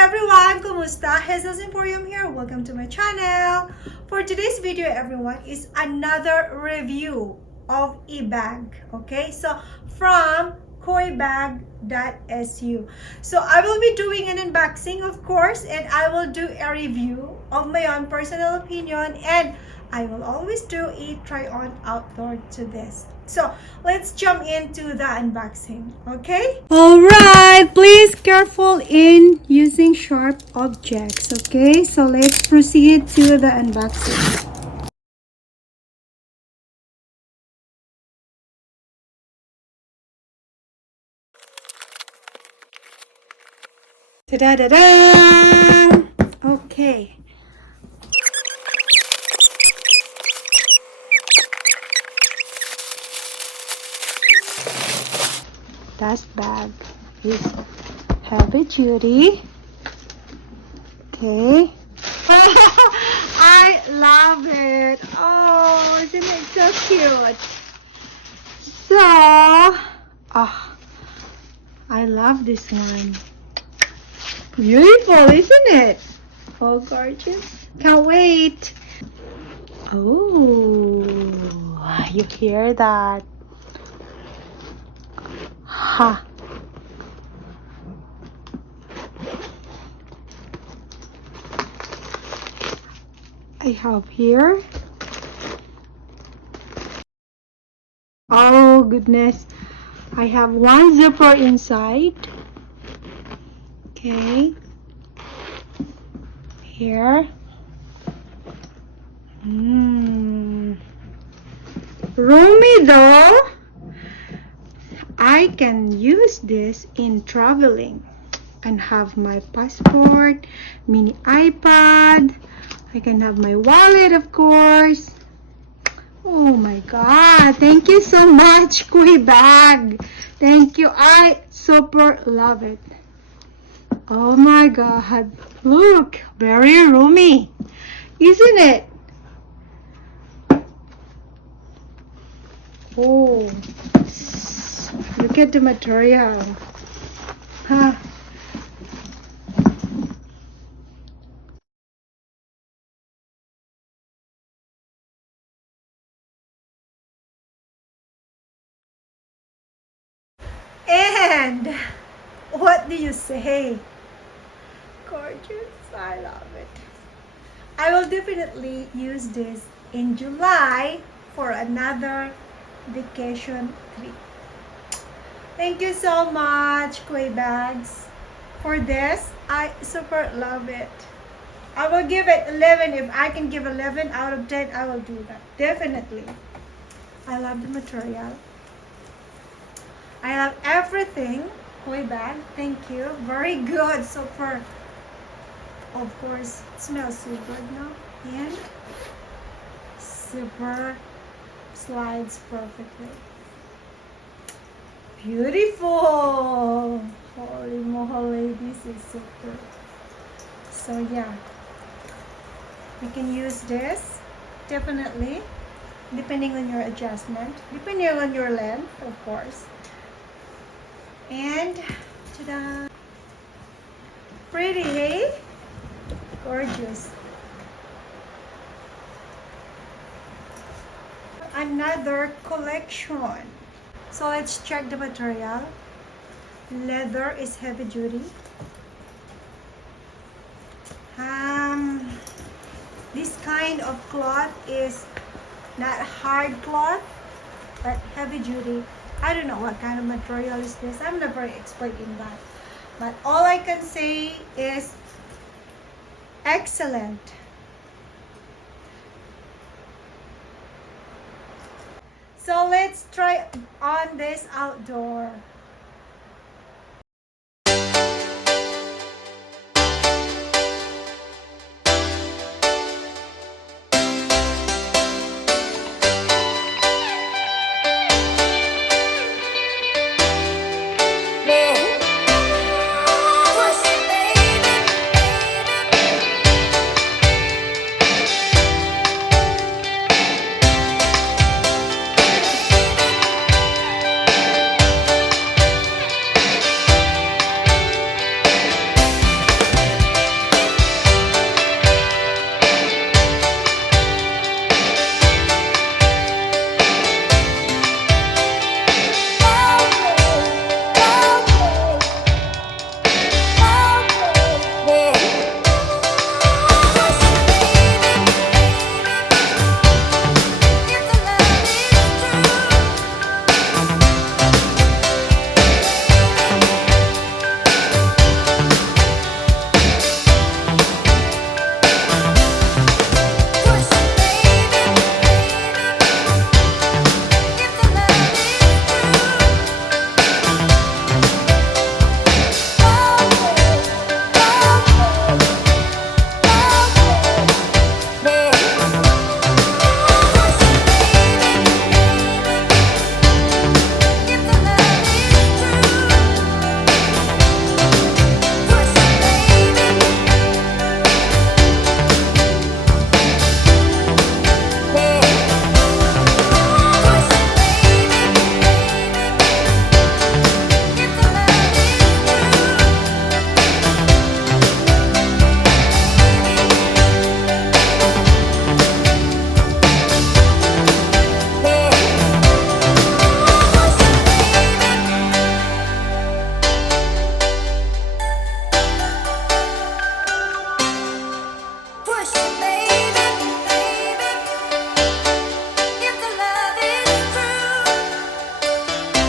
everyone! Kumusta? Jesus Emporium here. Welcome to my channel. For today's video, everyone, is another review of a bag. Okay, so from coeebags.su. So I will be doing an unboxing, of course, and I will do a review of my own personal opinion, and I will always do a try-on outdoor to this. So let's jump into the unboxing, okay? Alright, please careful in using sharp objects, okay? So let's proceed to the unboxing. Ta-da-da-da! Okay. This bag is heavy duty. Okay. I love it. Oh, isn't it so cute? So, I love this one. Beautiful, isn't it? Oh, gorgeous. Can't wait. Oh, you hear that? Ha. I have here. Oh goodness. I have one zipper inside. Okay. Here. Roomy though. I can use this in traveling and have my passport, mini iPad. I can have my wallet, of course. Oh my god, thank you so much, Kua Bag. Thank you. I super love it. Oh my god, look, very roomy, isn't it? Oh, look at the material. Huh. And what do you say? Gorgeous. I love it. I will definitely use this in July for another vacation trip. Thank you so much, Kua Bags, for this. I super love it. I will give it 11. If I can give 11 out of 10, I will do that. Definitely. I love the material. I love everything. Kua Bag, thank you. Very good. Super. Of course, it smells so good now. And super slides perfectly. Beautiful. Holy moly, this is super. So yeah, you can use this definitely, depending on your adjustment, depending on your length, of course. And ta-da! Pretty, hey? Gorgeous. Another collection. So let's check the material. Leather is heavy duty. This kind of cloth is not hard cloth, but heavy duty. I don't know what kind of material is this. I'm not very expert in that. But all I can say is excellent. So let's try on this outdoor.